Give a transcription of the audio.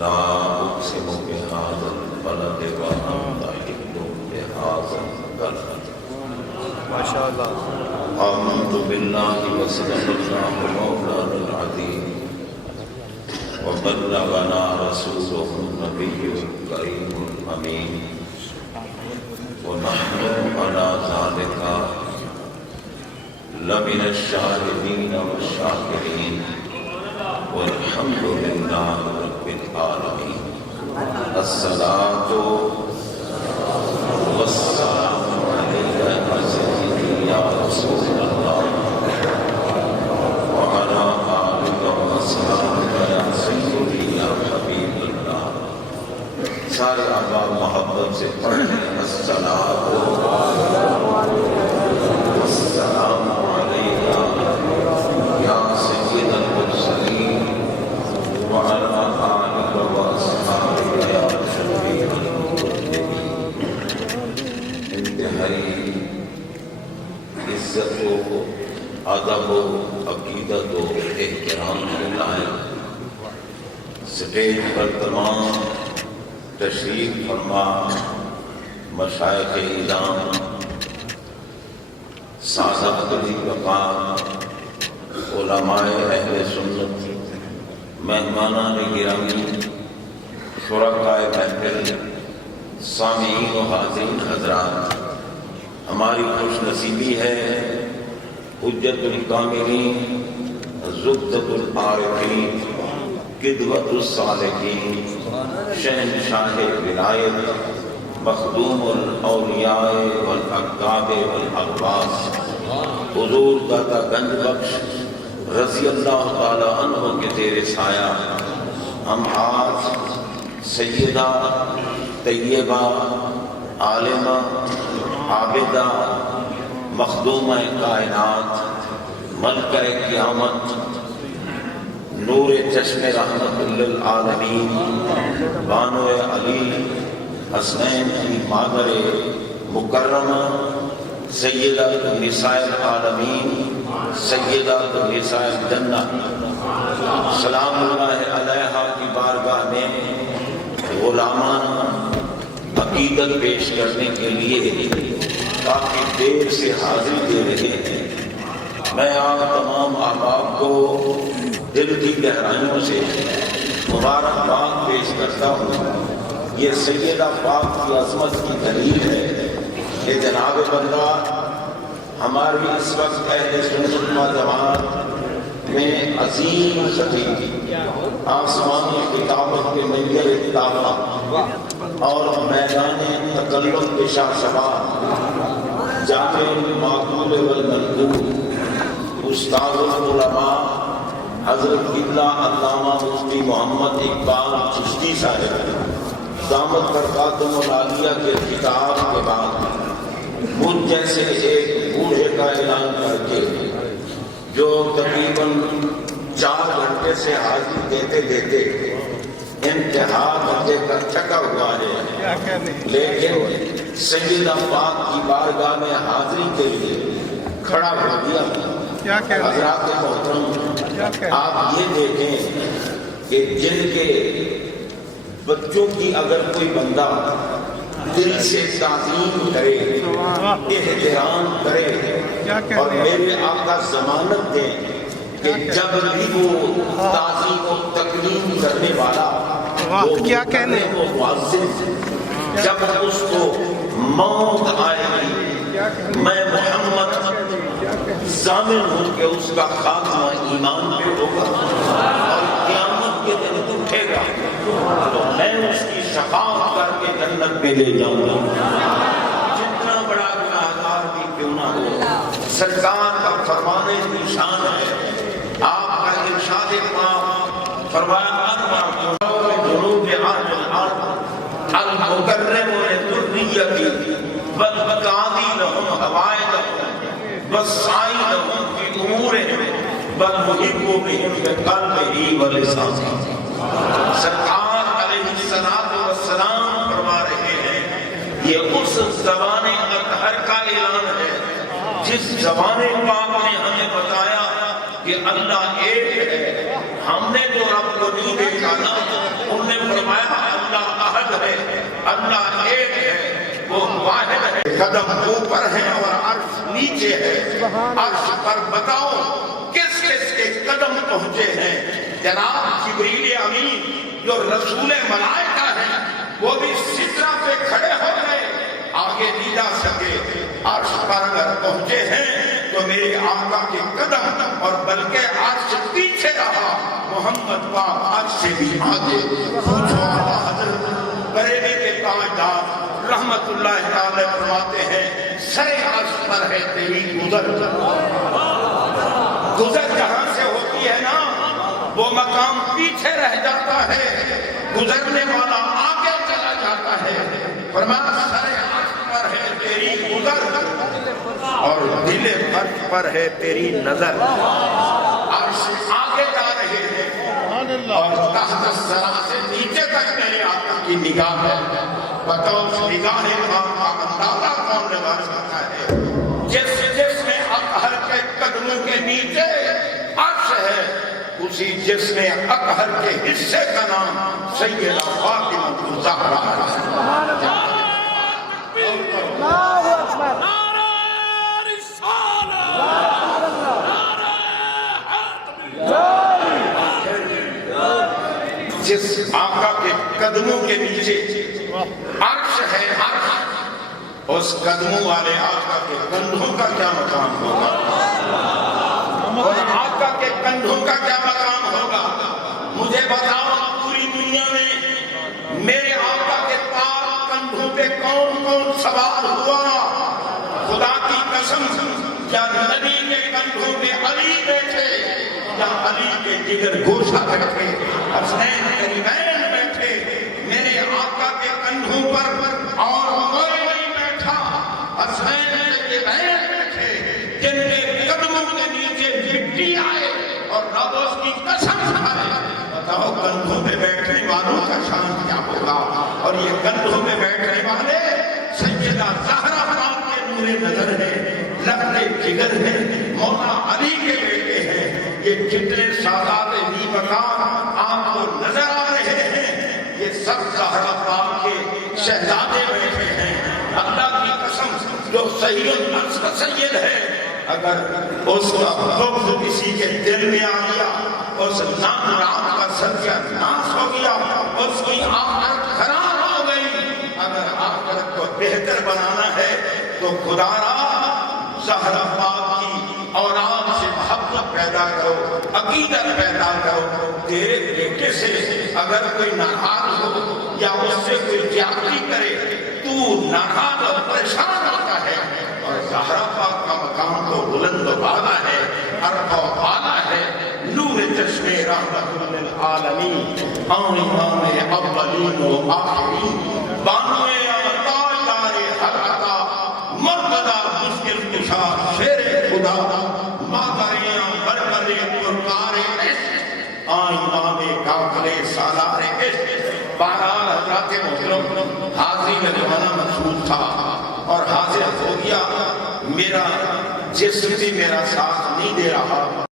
لا اقسم بهذا البلد وانت حل بهذا البلد. ما شاء الله. آمنت بالله وصدق الله مولانا العظيم وبلغنا رسوله النبي الكريم الأمين ونحن على ذلك لمن الشاهدين والشاكرين والحمد لله رب العالمين. الصلاة والسلام عليك يا سيدي يا رسول الله وعلى آلك وأصحابك يا سيدي يا حبيب الله. سارے احباب محبت سے پڑھیں الصلاۃ والسلام علیک یا سید المرسلین وعلی آلک واصحابک یا شفیع المذنبین. انتہائی عزت و ادب و عقیدت و احترام کے لائق سٹیج پر تمام تشریف فرما مشائخ اعظام، سادات وقار، علماء اہل سنت، مہمانان گرامی، شرکائے محفل، سامعین و حاضرین حضرات، ہماری خوش نصیبی ہے حجت الکاملین، زبدۃ العارفین، قدوۃ الصالحین، شہنشاہ ولایت، مخدوم الاولیاء والاقطاب والاقواس، حضور داتا گنج بخش رضی اللہ تعالی عنہ کے زیر سایہ ہم آج سیدہ طیبہ عالمہ عابدہ مخدومہ کائنات ملکہ قیامت نور چشم رحمت للعالمین بانو علی حسنین کی مادر مکرمہ سیدۃ نساء العالمین سیدۃ نساء الجنہ سلام اللہ علیہا کی بارگاہ میں غلامانہ عقیدت پیش کرنے کے لیے کافی دیر سے حاضری دے رہے ہیں. میں آپ تمام احباب کو دل کی گہرائیوں سے مبارکباد پیش کرتا ہوں. یہ سیدہ پاک کی عظمت کی دلیل ہے کہ جناب بندہ ہماری اس وقت اہل سنت و جماعت میں عظیم خطیب آسمانی کتابت کے منظر طاقہ اور میدان تکلم کے شاہشباب جامع المعقول والمنقول استاد العلماء حضرت قبلہ علامہ مفتی محمد اقبال چشتی صاحب دامت برکاتہم العالیہ کے خطاب کے بعد مجھ جیسے ایک بوڑھے کا اعلان کر کے جو تقریباً 4 گھنٹے سے حاضری دیتے دیتے انتہا بندے کا تھکا ہوا ہے، لیکن سیدہ پاک کی بارگاہ میں حاضری کے لیے کھڑا ہو گیا. حضرات محترم، آپ یہ دیکھیں کہ جن کے بچوں کی اگر کوئی بندہ دل سے تعظیم کرے، احترام کرے اور میرے آقا ضمانت دیں کہ جب بھی وہ تعظیم و تکریم کرنے والا وہ کہنے وہ معزز، جب اس کو موت آئے گی میں محمد ضامن ہوں کہ اس کا خاتمہ ایمان پہ ہوگا اور قیامت کے دن اٹھے گا تو میں اس کی شفاعت کر کے جنت پہ لے جاؤں گا. جتنا بڑا گناہگار بھی کیوں نہ ہو، سرکار کا فرمانے نشان ہے. آپ کا ارشاد پاک فرمایا جنوب عالم الارض المکرم لذریتی والقاضی لهم حوائجهم والسعی لهم فی امورهم والمحب بهم بقلبه ولسانه. سرکار علیہ السلام فرما رہے ہیں یہ اس زبان اطہر کا اعلان ہے جس زبان پاک نے ہمیں بتایا کہ اللہ ایک ہے، ہم نے جو رب کو نہیں دیکھا نا، انہوں نے فرمایا اللہ احد ہے، اللہ ایک ہے، وہ واحد ہے، قدم اوپر ہے اور عرش نیچے ہے۔ عرش پر بتاؤ کس کس کے قدم پہنچے ہیں؟ جناب جبریل امین جو رسول ملائکہ ہے وہ بھی سدرہ پہ کھڑے ہو گئے، آگے نہیں جا سکے۔ عرش پر اگر پہنچے ہیں تو میرے آقا کے قدم، اور بلکہ عرش پیچھے رہا، محمد پاک عرش سے بھی آگے۔ پوچھو آقا حضرت بریلی کے تاجدار رحمت اللہ تعالی فرماتے ہیں سر عرش پر ہے تیری گزر۔ گزر جہاں سے ہوتی ہے نا وہ مقام پیچھے رہ جاتا ہے، گزرنے والا آگے چلا جاتا ہے۔ فرمایا سر عرش پر ہے تیری گزر اور دل عرش پر ہے تیری نظر۔ عرش آگے جا رہے ہیں اور تحت الثری سے نیچے تک میرے آقا کی نگاہ ہے۔ بتاؤ اس نگاہ پاک کا اندازہ کون لگا سکتا ہے؟ جس میں اطہر کے قدموں کے نیچے عرش ہے، اسی جس میں اطہر کے حصے کا نام سیدہ فاطمہ الزہرا ہے۔ جس آقا کے قدموں کے نیچے عرش ہے، عرش، اس قدموں والے آقا کے کندھوں کا کیا مقام ہوگا؟ اور آقا کے کندھوں کا کیا مقام ہوگا؟ مجھے بتاؤ پوری دنیا میں میرے آقا کے پاک کندھوں پہ کون کون سوار ہوا؟ خدا کی قسم، یا نبی کے کندھوں پہ علی بیٹھے، یا علی کے جگر گوشہ بیٹھے، حسین کریمین بیٹھے، میرے آقا کے کندھوں پر اور کوئی نہیں بیٹھا، حسین کریمین بیٹھے جن کے قدموں کے نیچے مٹی آئے اور رب اس کی قسم کھائے۔ بتاؤ کندھوں پہ بیٹھنے والوں کا شان کیا ہوگا؟ اور یہ کندھوں پہ بیٹھنے والے سیدہ زہرا پاک کے نور نظر ہے، لخت جگر ہے، مولا علی کے بیٹے ہیں۔ یہ جتنے سادات بھی مکان آپ کو نظر آ رہے ہیں یہ سب زہرا پاک کے شہزادے بیٹھے ہیں۔ اللہ کی قسم جو صحیح النفس کا سید ہے، اگر اس کا لفظ کسی کے دل میں آ گیا، اس نام رات کا ستیہ ناش ہو گیا، اس کی آخرت خراب ہو گئی۔ اگر آخرت کو بہتر بنانا ہے تو خدا را زہرا پاک کی اولاد سے محبت پیدا کرو، عقیدت پیدا کرو۔ تیرے بیٹے سے اگر کوئی ناراض ہو یا اس سے کوئی زیادتی کرے تو ناراض اور پریشان ہوتا ہے، اور زہرا پاک کا مقام تو بلند و بالا ہے، عرفہ و بالا ہے۔ نور چشم رحمت للعالمین، امام اولین و آخرین، بانو تاجدار حق عطا، مرتضی مشکل کشا شیر خدا، مادریاں بربر پرکار عشق، آئینام کافر سالار عشق۔ بہرحال حضرات محترم، حاضری میں زمانہ مسعود تھا اور حاضر ہو گیا، میرا جسم بھی میرا ساتھ نہیں دے رہا۔